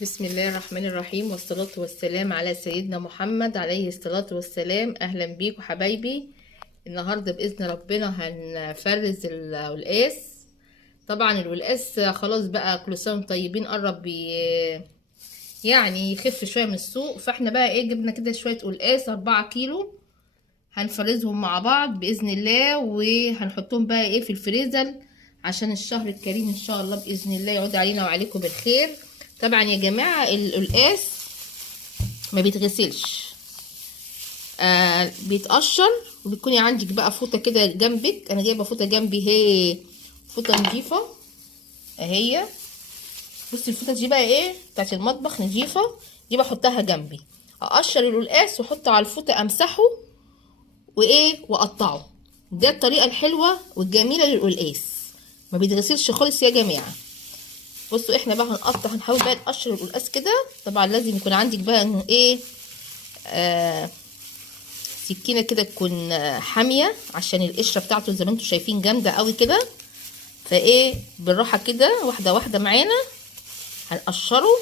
بسم الله الرحمن الرحيم، والصلاة والسلام على سيدنا محمد عليه الصلاة والسلام. أهلا بيكم حبايبي. النهاردة بإذن ربنا هنفرز القلقاس. طبعا القلقاس خلاص بقى، كل سنة وانتم طيبين، قرب يعني يخف شوية من السوق. فاحنا بقى ايه، جبنا كده شوية قلقاس 4 كيلو، هنفرزهم مع بعض بإذن الله، وهنحطهم بقى ايه في الفريزر عشان الشهر الكريم ان شاء الله بإذن الله يعود علينا وعليكم بالخير. طبعا يا جماعة القلقاس ما بيتغسلش، بيتقشر، وبتكوني عندك بقى فوطة كده جنبك. انا جايبة فوطة جنبي، هي فوطة نضيفة اهي. بصي الفوطة دي بقى ايه، بتاعت المطبخ، نضيفة. دي بحطها جنبي، اقشر القلقاس واحطه على الفوطة، امسحه وايه واقطعه. ده الطريقة الحلوة والجميلة للقلقاس، ما بيتغسلش خالص يا جماعة. بصوا احنا بقى هنقطع، هنحاول بقى نقشر القلقاس كده. طبعا لازم يكون عندك بقى انه ايه، سكينه كده تكون حاميه، عشان القشره بتاعته زي ما انتم شايفين جامده قوي كده. فايه بالراحه كده، واحده واحده معانا هنقشره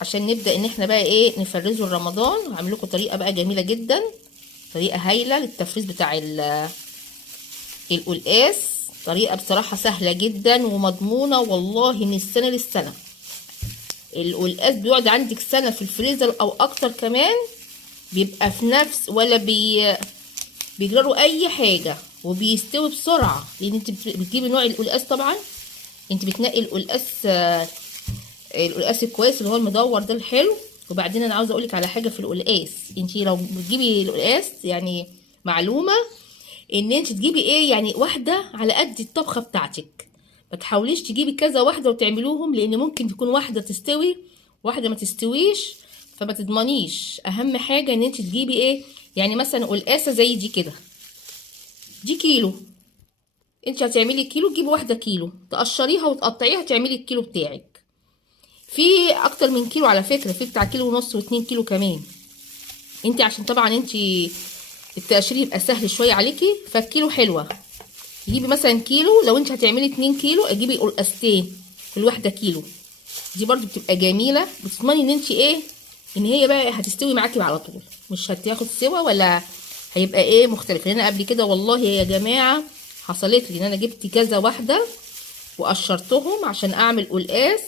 عشان نبدا ان احنا بقى ايه نفرزه رمضان. هعمل لكم طريقه بقى جميله جدا، طريقه هايله للتفريز بتاع القلقاس. طريقه بصراحه سهله جدا ومضمونه والله من السنه للسنه. القلقاس بيقعد عندك سنه في الفريزر او اكتر كمان، بيبقى في نفس ولا بيجرى اي حاجه، وبيستوي بسرعه. لان انت بتجيبي نوع القلقاس، طبعا انت بتنقي القلقاس الكويس اللي هو المدور ده الحلو. وبعدين انا عاوزه اقولك على حاجه في القلقاس، انت لو بتجيبي القلقاس يعني معلومه، ان انت تجيبي ايه يعني واحده على قد الطبخه بتاعتك. ما تحاوليش تجيبي كذا واحده وتعملوهم، لان ممكن تكون واحده تستوي واحده ما تستويش، فما تضمنيش. اهم حاجه ان انت تجيبي ايه، يعني مثلا قلقاسه زي دي كده، دي كيلو، انت هتعملي كيلو، تجيبي واحده كيلو تقشريها وتقطعيها تعملي الكيلو بتاعك. في اكتر من كيلو على فكره، في بتاع كيلو ونص و2 كيلو كمان. انت عشان طبعا انت التقشير يبقى سهل شويه عليكي، فالكيلو حلوه. تجيبي مثلا كيلو، لو انت هتعملي 2 كيلو اجيبي قلقاستين في الواحده كيلو. دي برضو بتبقى جميله، بتضمني ان انت ايه، ان هي بقى هتستوي معاكي على طول، مش هتاخد سوا ولا هيبقى ايه مختلف. لان انا قبل كده والله يا جماعه حصلت لي ان انا جبت كذا واحده وقشرتهم عشان اعمل قلقاس،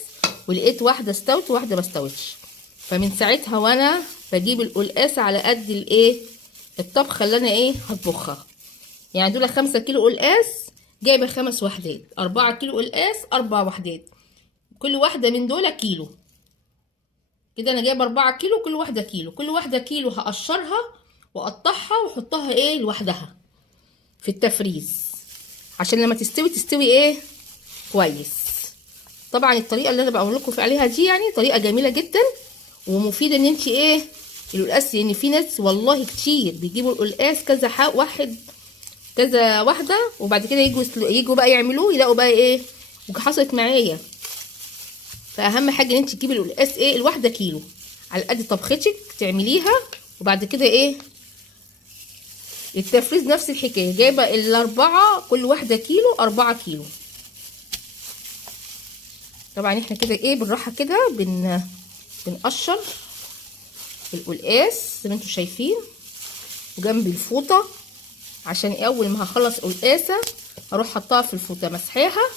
ولقيت واحده استوت وواحده ما استوتش. فمن ساعتها وانا بجيب القلقاس على قد الايه الطبخه اللي انا ايه هطبخها. يعني دول 5 كيلو قلقاس، جايبه 5 وحدات. 4 كيلو قلقاس 4 وحدات، كل واحده من دول كيلو. كده انا جايبه 4 كيلو، كل واحده كيلو. كل واحده كيلو هقشرها واقطعها واحطها ايه لوحدها في التفريز، عشان لما تستوي تستوي ايه كويس. طبعا الطريقه اللي انا بقول لكم عليها دي يعني طريقه جميله جدا ومفيده، ان انت ايه القلقاس. لان في ناس والله كتير بيجيبوا القلقاس كذا واحد، كذا واحده، وبعد كده يجوا بقى يعملوه يلاقوا بقى ايه، وحصلت معايا. فاهم حاجه ان انت تجيبي القلقاس ايه الواحده كيلو على قد طبختك تعمليها. وبعد كده ايه التفريز نفس الحكايه، جايبه الاربعه كل واحده كيلو، 4 كيلو. طبعا احنا كده ايه بالراحه كده بنقشر القلقاس زي ما انتم شايفين، وجنب الفوطه، عشان اول ما هخلص قلقاسه اروح حطها في الفوطه مسحاها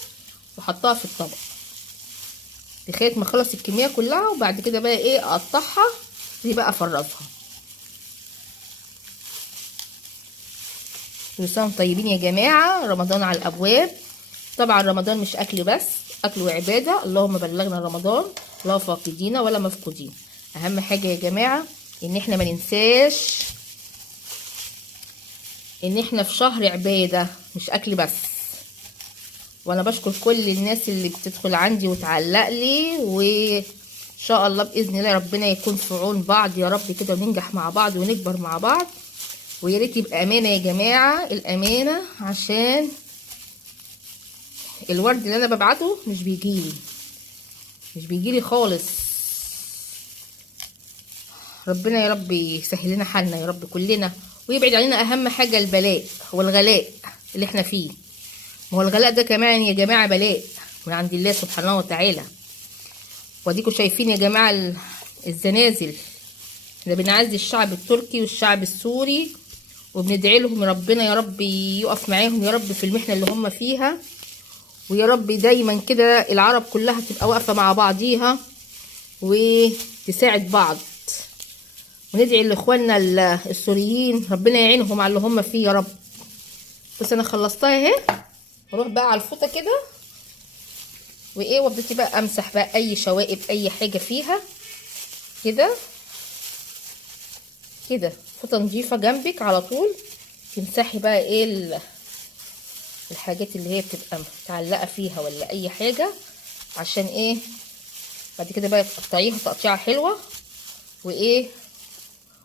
وحطها في الطبق لغايه ما اخلص الكميه كلها. وبعد كده بقى ايه اقطعها دي بقى افرزها. كل سنه وانتم طيبين يا جماعه، رمضان على الابواب. طبعا رمضان مش اكل بس، اكل وعباده. اللهم بلغنا رمضان لا فاقدين ولا مفقودين. اهم حاجه يا جماعه ان احنا ما ننساش ان احنا في شهر عباده مش اكل بس. وانا بشكر كل الناس اللي بتدخل عندي وتعلق لي، وان شاء الله باذن الله ربنا يكون في عون بعض يا رب كده، وننجح مع بعض ونكبر مع بعض. ويا ريت يبقى امانه يا جماعه، الامانه عشان الورد اللي انا ببعته مش بيجيلي خالص. ربنا يا رب يسهل لنا حالنا يا رب كلنا، ويبعد علينا اهم حاجه البلاء والغلاء اللي احنا فيه. ما هو الغلاء ده كمان يا جماعه بلاء من عند الله سبحانه وتعالى. واديكم شايفين يا جماعه الزنازل. احنا بنعزي الشعب التركي والشعب السوري، وبندعي لهم ربنا يا رب يقف معاهم يا رب في المحنه اللي هم فيها، ويا رب دايما كده العرب كلها تبقى واقفه مع بعضيها وتساعد بعض. وندعي لاخواننا السوريين ربنا يعينهم على اللي هم فيه يا رب. بس انا خلصتها اهي، اروح بقى على الفوطه كده وايه، وابتدي بقى امسح بقى اي شوائب اي حاجه فيها كده كده. فوطه نظيفه جنبك على طول تمسحي بقى ايه الحاجات اللي هي بتبقى متعلقه فيها ولا اي حاجه، عشان ايه بعد كده بقى تقطعيها تقطيعه حلوه، وايه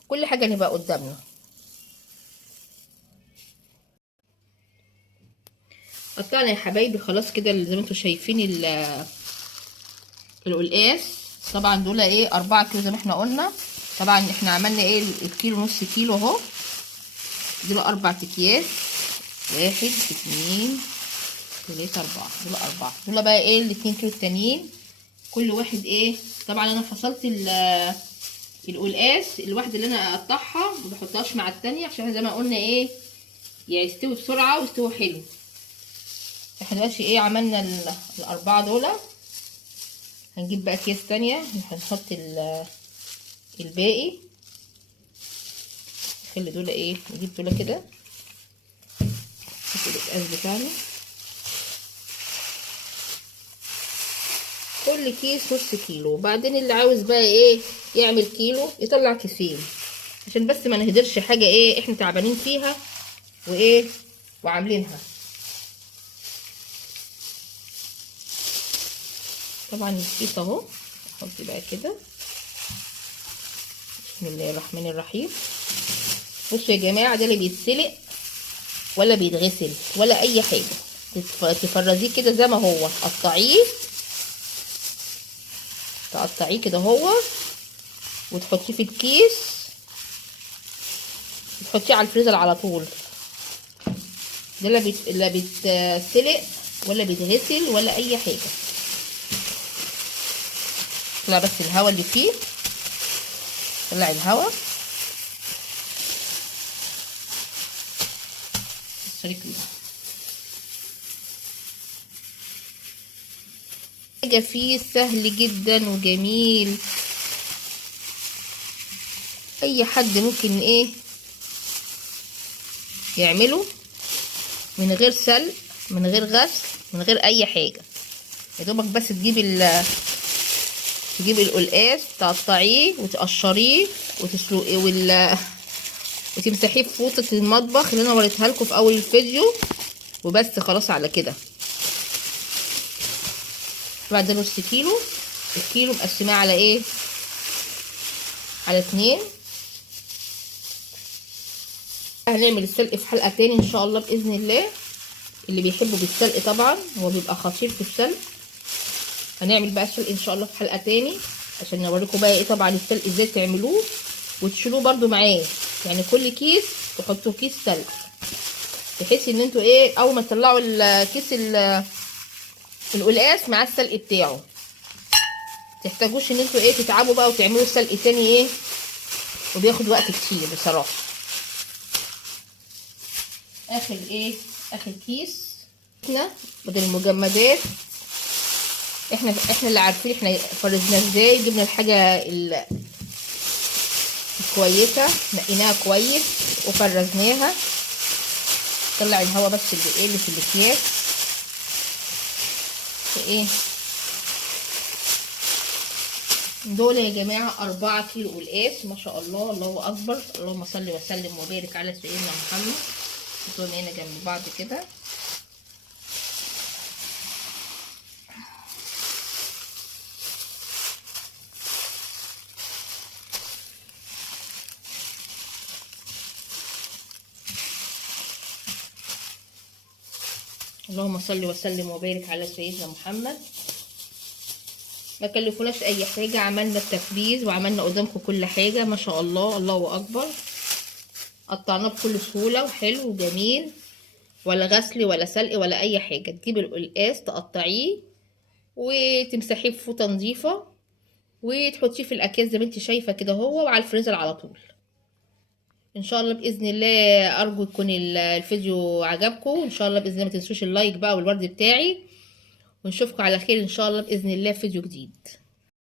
كل حاجه نبقى قدامنا. قطعنا يا حبايبي خلاص كده زي ما انتم شايفين القلقاس. طبعا دول ايه 4 كيلو زي ما احنا قلنا. طبعا احنا عملنا ايه الكيلو نص كيلو اهو. دول 4 اكياس، 1 2 3 4. دول 4. دول بقى ايه ال2 كيلو التانيين كل واحد ايه. طبعا انا فصلت القلقاس الواحده اللي انا اقطعها ما بحطهاش مع التانية، عشان زي ما قلنا ايه يعني يستوي بسرعه ويستوي حلو. احنا دلوقتي ايه عملنا ال4 دول. هنجيب بقى اكياس تانية هنحط الباقي. نخلي دول ايه، نجيب دول كده نحط القلقاس بتاعنا. كل كيس نص كيلو. وبعدين اللي عاوز بقى ايه يعمل كيلو يطلع كيسين، عشان بس ما نهدرش حاجه ايه احنا تعبانين فيها وايه وعاملينها. طبعا الكيس اهو نحط بقى كده. بسم الله الرحمن الرحيم. بصوا يا جماعه ده لا بيتسلق ولا بيتغسل ولا اي حاجه، تفرزيه كده زي ما هو. تقطعيه كده هو وتحطيه في الكيس وتحطيه على الفريزر على طول. ده لا بيتسلق ولا بيتغسل ولا اي حاجه. طلع بس الهواء اللي فيه، طلع الهواء. حاجه فيه سهل جدا وجميل، اي حد ممكن ايه يعمله من غير سلق من غير غسل من غير اي حاجه. يا دوبك بس تجيب القلقاس تقطعيه وتقشريه وتسلقيه وتمسحيه في فوطه المطبخ اللي انا وريتها لكم في اول الفيديو، وبس خلاص على كده. بعد ده نص كيلو. الكيلو مقسماه على ايه، على 2. هنعمل السلق في حلقه تاني ان شاء الله باذن الله. اللي بيحبوا بالسلق طبعا هو بيبقى خطير في السلق. هنعمل بقى السلق ان شاء الله في حلقه تاني عشان نوريكم بقى ايه طبعا السلق ازاي تعملوه وتشيلوه برده معاه. يعني كل كيس تحطوا كيس سلق، بحيث ان انتوا ايه اول ما تطلعوا الكيس القلقاس مع السلق بتاعه تحتاجوش ان انتوا ايه تتعبوا بقى وتعملوا السلق تاني ايه، وبياخد وقت كتير بصراحه. اخر كيس احنا بدل المجمدات. احنا اللي عارفين احنا فرزنا ازاي. جبنا الحاجه الكويسه نقيناها كويس وفرزناها. طلع الهواء بس اللي في الاكياس ايه. دول يا جماعه 4 كيلو قلقاس ما شاء الله. الله اكبر. اللهم صل وسلم وبارك على سيدنا محمد. دول هنا جنب بعض كده. اللهم صل وسلم وبارك على سيدنا محمد. ما كلفوناش اي حاجه، عملنا التفريز وعملنا قدامكم كل حاجه ما شاء الله. الله اكبر. قطعناه بكل سهوله وحلو وجميل، ولا غسل ولا سلق ولا اي حاجه. تجيبي القلقاس تقطعيه وتمسحيه بفوطه نظيفه وتحطيه في الاكياس زي ما انت شايفه كده هو، وعلى الفريزر على طول. ان شاء الله باذن الله، ارجو يكون الفيديو عجبكم. ان شاء الله باذن الله ما تنسوش اللايك بقى والورد بتاعي، ونشوفكم على خير ان شاء الله باذن الله في فيديو جديد.